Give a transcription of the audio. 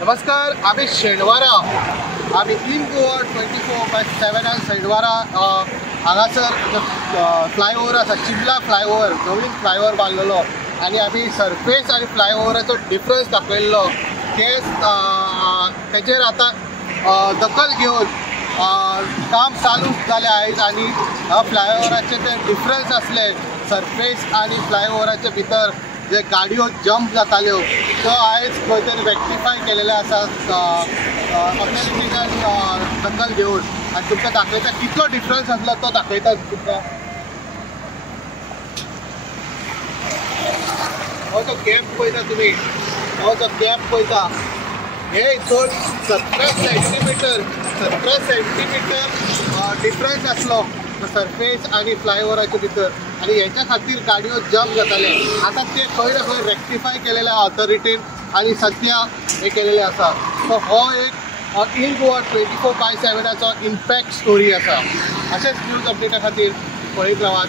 नमस्कार, आम्ही शेणवारा आम्ही इन गोवा 24/7 शेणवारा हांगासर फ्लायओव्हर आसा चिंबला फ्लायओव्हर नवीन फ्लायओव्हर बांदलेलो आनी आमी सरफेस आनी फ्लायओव्हराचो डिफरन्स दाखयल्लो तेजेर आतां दखल घेवन काम चालू जालें आयज आनी फ्लायओव्हराचे ते डिफरन्स आसले सरफेस आनी फ्लायओव्हराचे भितर जे गाडयो जंप जाताल्यो तो आयज खंय तरी रेक्टिफाय केलेले आसा ऑथॉरिटीजान दखल घेवन आनी तुमकां दाखयता कितलो डिफरन्स आसलो तो दाखयता तुमकां। हो जो गॅप पळयता तुमी हो जो गॅप पळयता हे हितून 17 सेंटीमीटर डिफरन्स आसलो सरफेस आनी फ्लायओव्हराचे भितर आनी हेच्या खातीर गाडयो जंप जाताले। आतां ते खंय ना खंय रेक्टिफाय केलेले ऑथॉरिटीन आनी सद्या हे केलेले आसा। सो हो एक इन गोवा 24/7 इम्पॅक्ट स्टोरी आसा। अशेंच न्यूज अपडेटा खातीर पळयत रावात।